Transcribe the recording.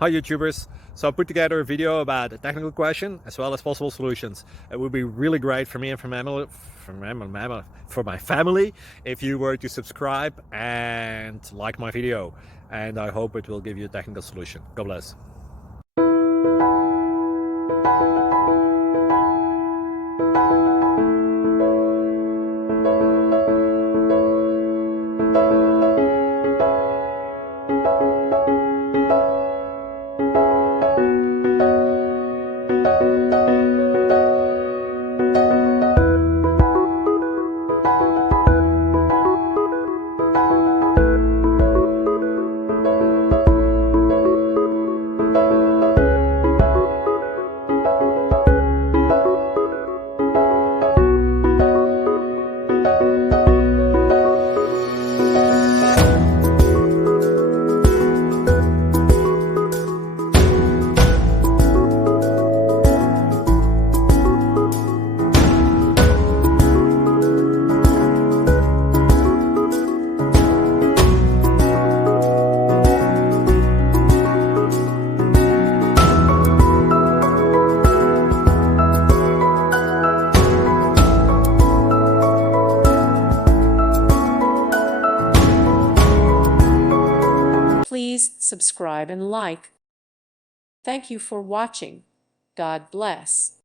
Hi YouTubers! So I put together a video about a technical question as well as possible solutions. It would be really great for me and for my family if you were to subscribe and like my video, and I hope it will give you a technical solution. God bless. Please subscribe and like. Thank you for watching. God bless.